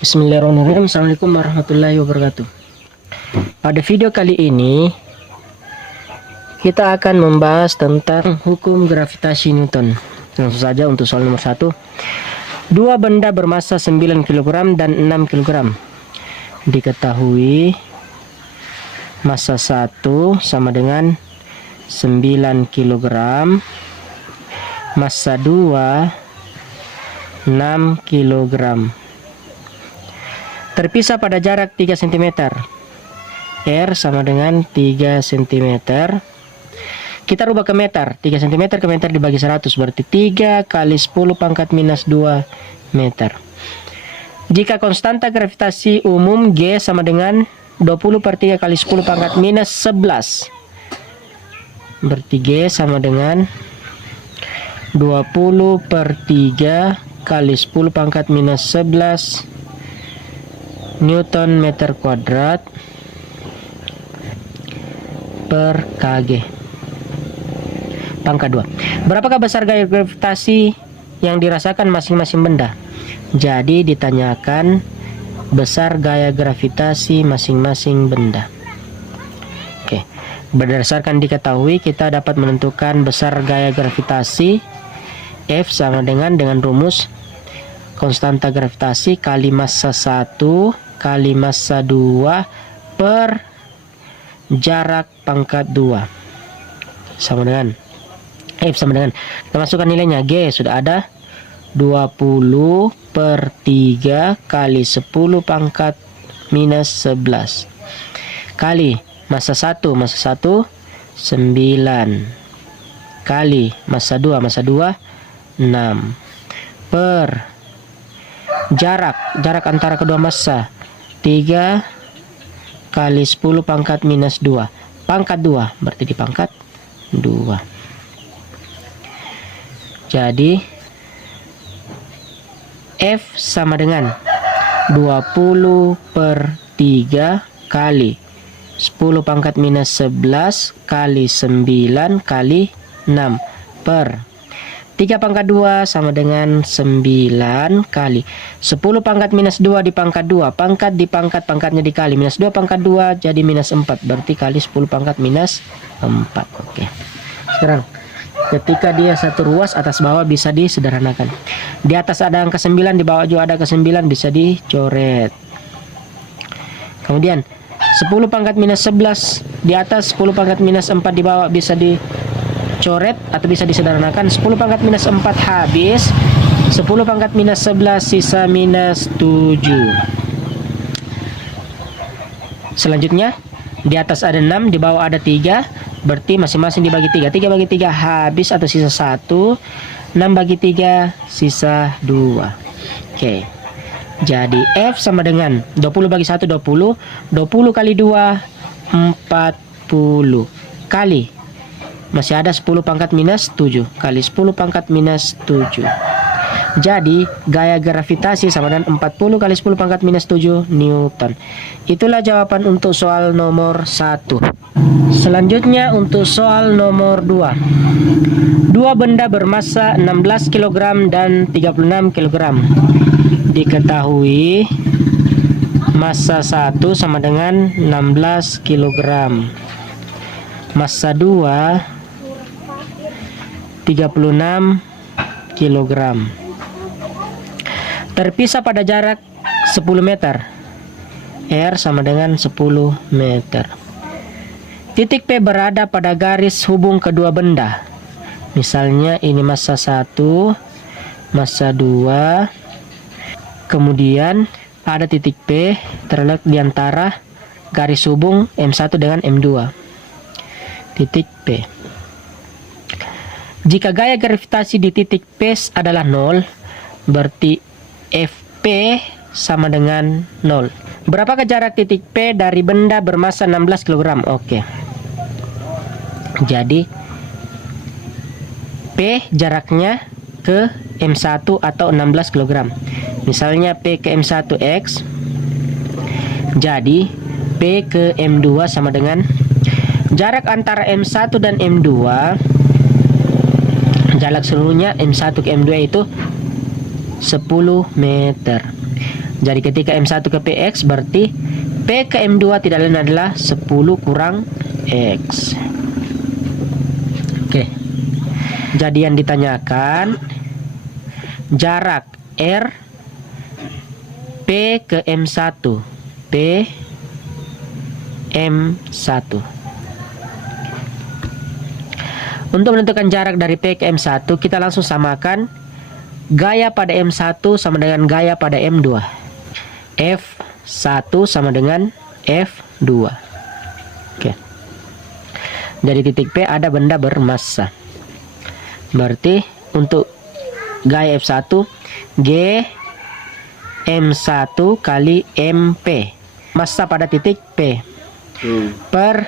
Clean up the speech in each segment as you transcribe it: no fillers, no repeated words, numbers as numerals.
Bismillahirrahmanirrahim. Assalamualaikum warahmatullahi wabarakatuh. Pada video kali ini kita akan membahas tentang hukum gravitasi Newton. Langsung saja untuk soal nomor 1. Dua benda bermassa 9 kg dan 6 kg. Diketahui massa 1 sama dengan 9 kg, massa 2 6 kg. Terpisah pada jarak 3 cm. R sama dengan 3 cm. Kita rubah ke meter. 3 cm ke meter dibagi 100 berarti 3 kali 10 pangkat minus 2 meter. Jika konstanta gravitasi umum G sama dengan 20 per 3 kali 10 pangkat minus 11. Berarti G sama dengan 20 per 3 kali 10 pangkat minus 11 Newton meter kuadrat per kg. Pangkat 2. Berapakah besar gaya gravitasi yang dirasakan masing-masing benda? Jadi ditanyakan besar gaya gravitasi masing-masing benda. Oke. Berdasarkan diketahui kita dapat menentukan besar gaya gravitasi F sama dengan rumus konstanta gravitasi kali massa 1 kali massa 2 per jarak pangkat 2 sama dengan F sama dengan, kita masukkan nilainya. G sudah ada 20 per 3 kali 10 pangkat minus 11 kali massa 1 9 kali massa 2 6 per jarak antara kedua massa 3 kali 10 pangkat minus 2 pangkat 2 berarti di pangkat 2. Jadi F sama dengan 20 per 3 kali 10 pangkat minus 11 kali 9 kali 6 per 3 pangkat 2 sama dengan 9 kali 10 pangkat minus 2 di pangkat 2. Pangkat di pangkat, pangkatnya dikali. Minus 2 pangkat 2 jadi minus 4. Berarti kali 10 pangkat minus 4. Oke. Sekarang ketika dia satu ruas atas bawah bisa disederhanakan. Di atas ada angka 9, di bawah juga ada angka 9, bisa dicoret. Kemudian 10 pangkat minus 11 di atas, 10 pangkat minus 4 di bawah bisa dicoret atau bisa disederhanakan. 10 pangkat minus 4 habis, 10 pangkat minus 11 sisa minus 7. Selanjutnya di atas ada 6, di bawah ada 3, berarti masing-masing dibagi 3. 3 bagi 3 habis atau sisa 1. 6 bagi 3 sisa 2. Oke. Jadi F sama dengan 20 bagi 1 20. 20 kali 2 40 kali masih ada 10 pangkat minus 7 kali 10 pangkat minus 7. Jadi gaya gravitasi sama dengan 40 kali 10 pangkat minus 7 Newton. Itulah jawaban untuk soal nomor 1. Selanjutnya untuk soal nomor 2. Dua benda bermassa 16 kg dan 36 kg. Diketahui massa 1 sama dengan 16 kg. Massa 2 36 kg. Terpisah pada jarak 10 meter. R sama dengan 10 meter. Titik P berada pada garis hubung kedua benda. Misalnya ini massa 1, massa 2. Kemudian ada titik P terletak di antara garis hubung M1 dengan M2. Titik P. Jika gaya gravitasi di titik P adalah 0, berarti FP sama dengan 0. Berapakah jarak titik P dari benda bermassa 16 kg? Oke. Jadi P jaraknya ke M1 atau 16 kg. Misalnya P ke M1 X. Jadi P ke M2 sama dengan jarak antara M1 dan M2. Jarak seluruhnya M1 ke M2 itu 10 meter. Jadi ketika M1 ke PX berarti P ke M2 tidak lain adalah 10 kurang X. Oke. Jadi yang ditanyakan jarak R P ke M1. P M1. Untuk menentukan jarak dari P ke M1, kita langsung samakan gaya pada M1 sama dengan gaya pada M2. F1 sama dengan F2. Oke. Jadi titik P ada benda bermassa. Berarti untuk gaya F1 G M1 kali MP. Massa pada titik P per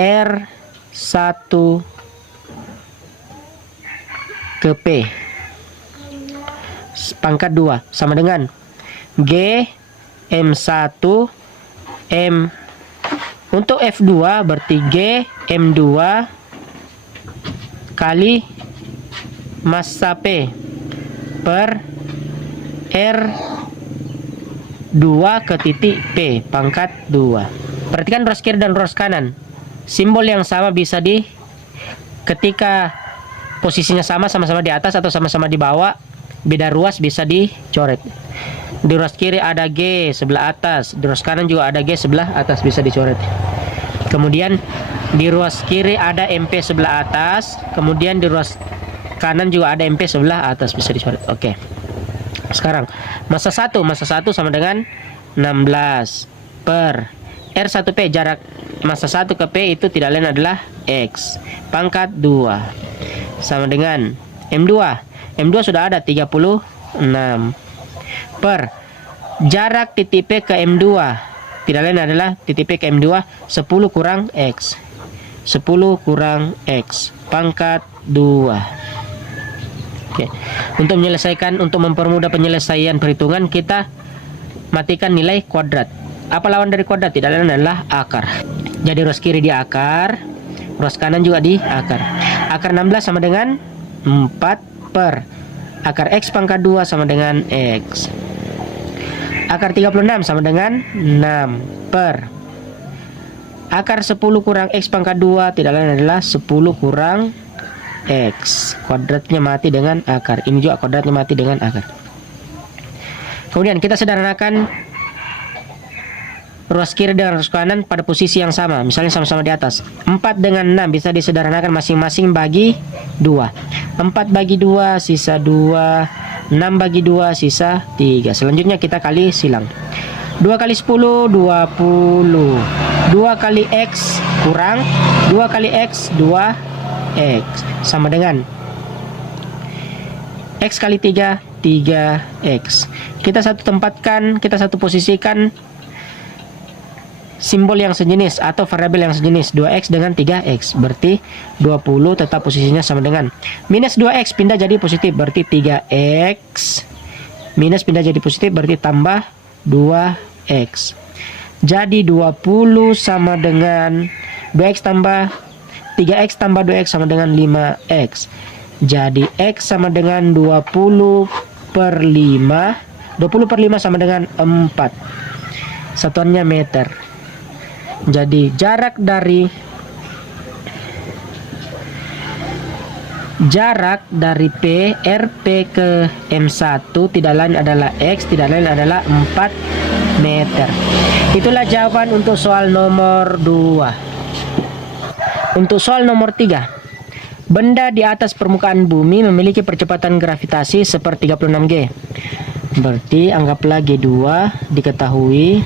R1 ke P pangkat 2 sama dengan G M1 M. Untuk F2 berarti G M2 kali massa P per R2 ke titik P pangkat 2. Perhatikan ruas kiri dan ruas kanan. Simbol yang sama bisa ketika posisinya sama-sama di atas atau sama-sama di bawah, beda ruas bisa dicoret. Di ruas kiri ada G sebelah atas, di ruas kanan juga ada G sebelah atas, bisa dicoret. Kemudian di ruas kiri ada MP sebelah atas, kemudian di ruas kanan juga ada MP sebelah atas, bisa dicoret. Oke. Sekarang massa 1 sama dengan 16 per R1P, jarak massa 1 ke P itu tidak lain adalah X pangkat 2 sama dengan M2. M2 sudah ada 36 per jarak titik P ke M2 tidak lain adalah titik P ke M2 10 kurang X. 10 kurang X pangkat 2. Oke. Untuk menyelesaikan, untuk mempermudah penyelesaian perhitungan, kita matikan nilai kuadrat. Apa lawan dari kuadrat? Tidak lain adalah akar. Jadi ruas kiri di akar, ruas kanan juga di akar. Akar 16 sama dengan 4 per akar X pangkat 2 sama dengan X. Akar 36 sama dengan 6 per akar 10 kurang X pangkat 2 tidak lain adalah 10 kurang X. Kuadratnya mati dengan akar. Ini juga kuadratnya mati dengan akar. Kemudian kita sederhanakan ruas kiri dan ruas kanan pada posisi yang sama. Misalnya sama-sama di atas. 4 dengan 6 bisa disederhanakan masing-masing bagi 2. 4 bagi 2 sisa 2. 6 bagi 2 sisa 3. Selanjutnya kita kali silang. 2 kali 10 20. 2 kali X kurang 2 kali X 2 X sama dengan X kali 3 3X. Kita satu tempatkan, kita satu posisikan simbol yang sejenis atau variabel yang sejenis. 2X dengan 3X berarti 20 tetap posisinya sama dengan minus 2X pindah jadi positif berarti 3X minus pindah jadi positif berarti tambah 2X. Jadi 20 sama dengan 2X tambah 3X tambah 2X sama dengan 5X. Jadi X sama dengan 20 per 5. 20 per 5 sama dengan 4. Satuannya meter. Jadi jarak dari P RP ke M1 tidak lain adalah X, tidak lain adalah 4 meter. Itulah jawaban untuk soal nomor 2. Untuk soal nomor 3, benda di atas permukaan bumi memiliki percepatan gravitasi seper 36 G. Berarti anggaplah G2 diketahui.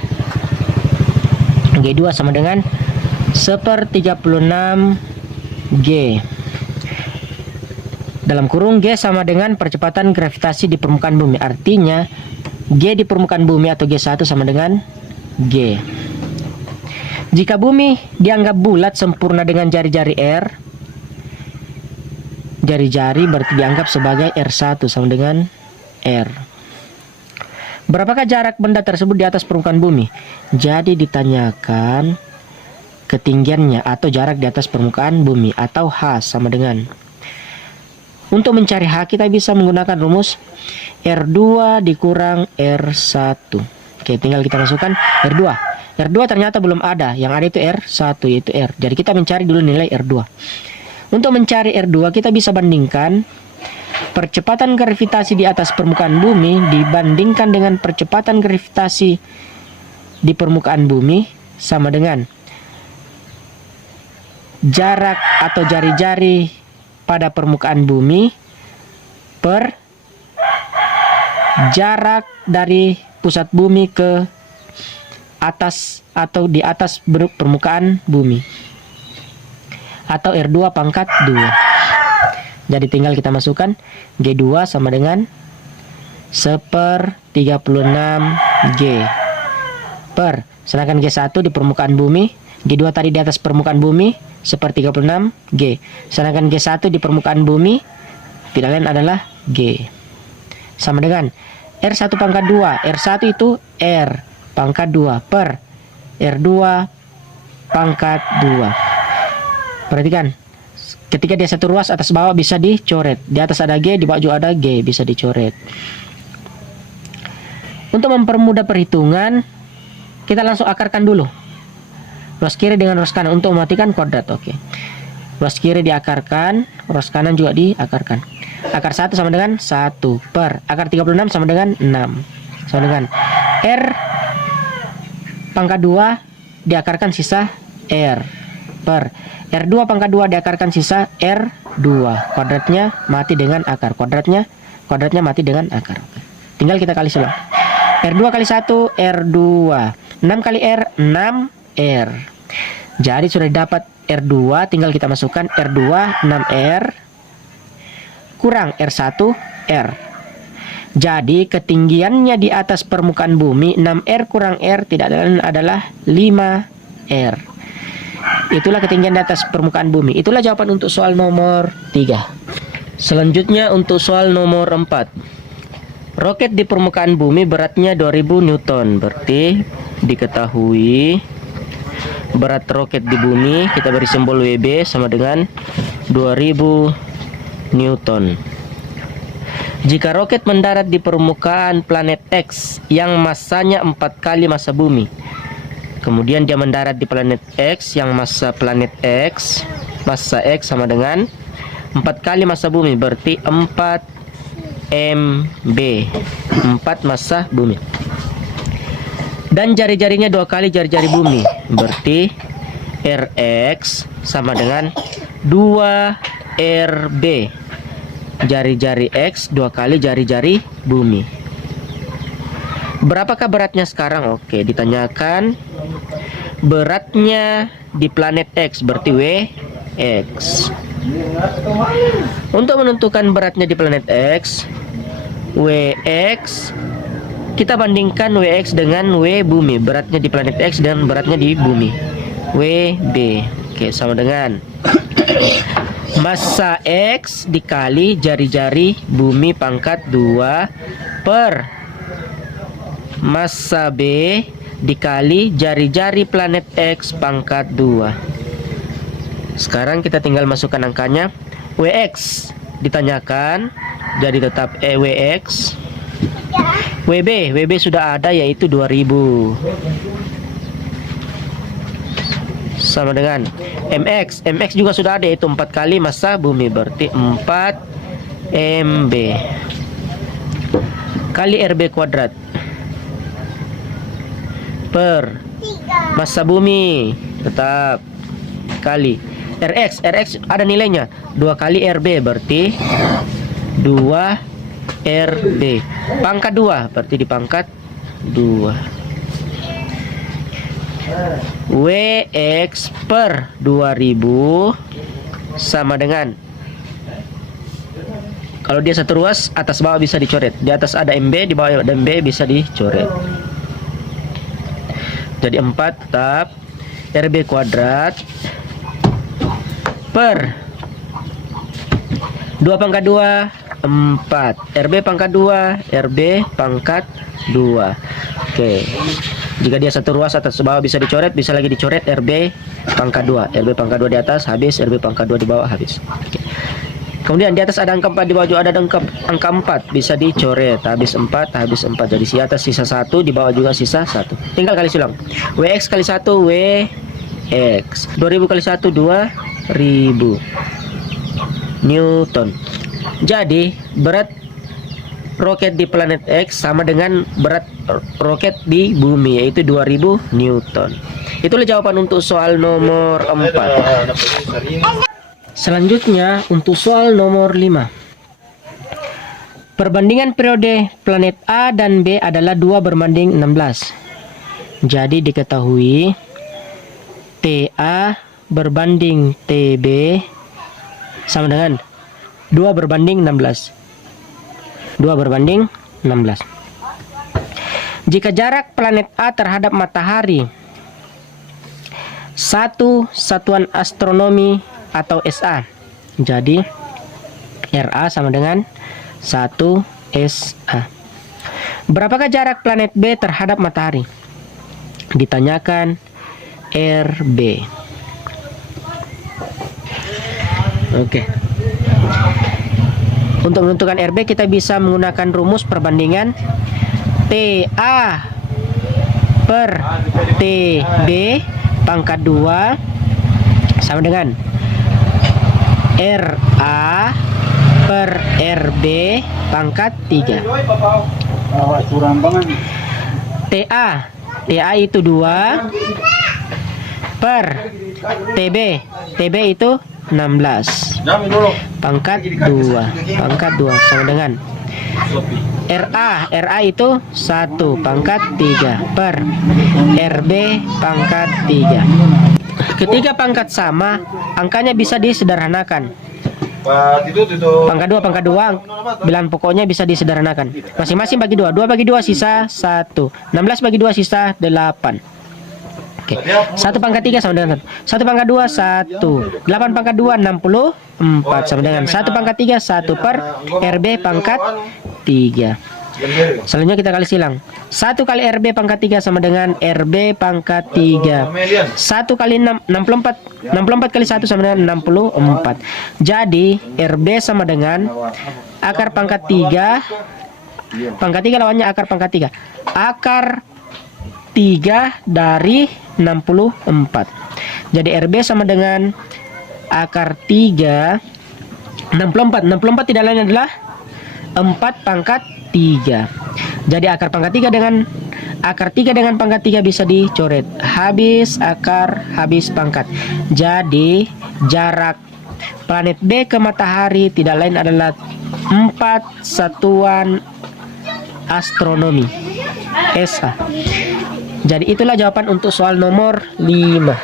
G2 sama dengan seper 36 G. Dalam kurung G sama dengan percepatan gravitasi di permukaan bumi. Artinya G di permukaan bumi atau G1 sama dengan G. Jika bumi dianggap bulat sempurna dengan jari-jari R, jari-jari berarti dianggap sebagai R1 sama dengan R. Berapakah jarak benda tersebut di atas permukaan bumi? Jadi ditanyakan ketinggiannya atau jarak di atas permukaan bumi atau H sama dengan Untuk mencari H kita bisa menggunakan rumus R2 dikurang R1. Oke, tinggal kita masukkan R2. R2 ternyata belum ada, yang ada itu R1 yaitu R. Jadi kita mencari dulu nilai R2. Untuk mencari R2 kita bisa bandingkan percepatan gravitasi di atas permukaan bumi dibandingkan dengan percepatan gravitasi di permukaan bumi sama dengan jarak atau jari-jari pada permukaan bumi per jarak dari pusat bumi ke atas atau di atas permukaan bumi, atau R2 pangkat 2. Jadi tinggal kita masukkan G2 sama dengan 1/36G per, sedangkan G1 di permukaan bumi, G2 tadi di atas permukaan bumi 1/36G, sedangkan G1 di permukaan bumi tidak lain adalah G, sama dengan R1 pangkat 2. R1 itu R pangkat 2 per R2 pangkat 2. Perhatikan, ketika dia satu ruas atas bawah bisa dicoret, di atas ada G, di bawah juga ada G, bisa dicoret. Untuk mempermudah perhitungan, kita langsung akarkan dulu ruas kiri dengan ruas kanan untuk mematikan kuadrat. Oke, ruas kiri diakarkan, ruas kanan juga diakarkan. Akar 1 sama dengan 1 per akar 36 sama dengan 6, sama dengan R pangkat 2 diakarkan sisa R per R2 pangkat 2 diakarkan sisa R2. Kuadratnya mati dengan akar, kuadratnya mati dengan akar. Tinggal kita kali selang. R2 kali 1 R2, 6 kali R 6R. Jadi sudah dapat R2, tinggal kita masukkan R2 6R kurang R1 R. Jadi ketinggiannya di atas permukaan bumi 6R kurang R tidak lain adalah 5R. Itulah ketinggian di atas permukaan bumi. Itulah jawaban untuk soal nomor 3. Selanjutnya untuk soal nomor 4. Roket di permukaan bumi beratnya 2000 Newton. Berarti diketahui berat roket di bumi, kita beri simbol WB sama dengan 2000 Newton. Jika roket mendarat di permukaan planet X yang masanya 4 kali massa bumi, kemudian dia mendarat di planet X yang massa planet X, massa X sama dengan 4 kali massa bumi, berarti 4 MB, 4 massa bumi. Dan jari-jarinya 2 kali jari-jari bumi, berarti Rx sama dengan 2RB. Jari-jari X 2 kali jari-jari bumi. Berapakah beratnya sekarang? Oke, ditanyakan beratnya di planet X, berarti Wx. Untuk menentukan beratnya di planet X, Wx, kita bandingkan Wx dengan W bumi, beratnya di planet X dan beratnya di bumi, Wb. Oke, sama dengan massa X dikali jari-jari bumi pangkat 2 per massa B dikali jari-jari planet X pangkat 2. Sekarang kita tinggal masukkan angkanya. Wx ditanyakan, jadi tetap Wx. WB sudah ada, yaitu 2000, sama dengan MX juga sudah ada, yaitu 4 kali massa bumi, berarti 4 MB kali RB kuadrat per massa bumi tetap kali RX ada nilainya 2 kali RB, berarti 2 RB pangkat 2, berarti dipangkat 2. Wx per 2000 sama dengan, kalau dia satu ruas atas bawah bisa dicoret, di atas ada MB, di bawah ada MB, bisa dicoret. Jadi 4 tetap RB kuadrat per 2 pangkat 2 4 RB pangkat 2 RB pangkat 2. Oke, jika dia satu ruas atas bawah bisa dicoret, bisa lagi dicoret RB pangkat 2, RB pangkat 2 di atas habis, RB pangkat 2 di bawah habis. Oke. Kemudian di atas ada angka 4, di bawah juga ada angka 4, bisa dicoret. Habis 4, habis 4. Jadi di atas sisa 1, di bawah juga sisa 1. Tinggal kali ulang. WX kali 1 WX. 2000 kali 1 2000 Newton. Jadi berat roket di planet X sama dengan berat roket di bumi, yaitu 2000 Newton. Itulah jawaban untuk soal nomor 4. Selanjutnya untuk soal nomor 5. Perbandingan periode planet A dan B adalah 2 berbanding 16. Jadi diketahui TA berbanding TB sama dengan 2 berbanding 16. 2 berbanding 16. Jika jarak planet A terhadap matahari 1 satuan astronomi atau SA, jadi RA sama dengan 1 SA. Berapakah jarak planet B terhadap matahari? Ditanyakan RB. Oke. Untuk menentukan RB kita bisa menggunakan rumus perbandingan TA per TB pangkat 2 sama dengan RA per RB pangkat 3. TA itu 2 per TB itu 16 pangkat 2 sama dengan RA itu 1 pangkat 3 per RB pangkat 3. Ketika pangkat sama, angkanya bisa disederhanakan. Pangkat 2 bilangan pokoknya bisa disederhanakan. Masing-masing bagi 2. 2 bagi 2 sisa 1. 16 bagi 2 sisa 8. Oke. 1 pangkat 3 sama dengan 1 pangkat 2 1. 8 pangkat 2 64 sama dengan 1 pangkat 3 1 per RB pangkat 3. Selanjutnya kita kali silang. 1 kali RB pangkat 3 sama dengan RB pangkat 3. 1 kali 64 kali 1 sama dengan 64. Jadi RB sama dengan akar pangkat 3. Pangkat 3 lawannya akar pangkat 3. Akar 3 dari 64. Jadi RB sama dengan akar 3 64. 64 tidak lain adalah 4 pangkat 3. Jadi akar pangkat 3 dengan akar 3 dengan pangkat 3 bisa dicoret. Habis akar, habis pangkat. Jadi jarak planet B ke matahari tidak lain adalah 4 satuan astronomi SA. Jadi itulah jawaban untuk soal nomor 5.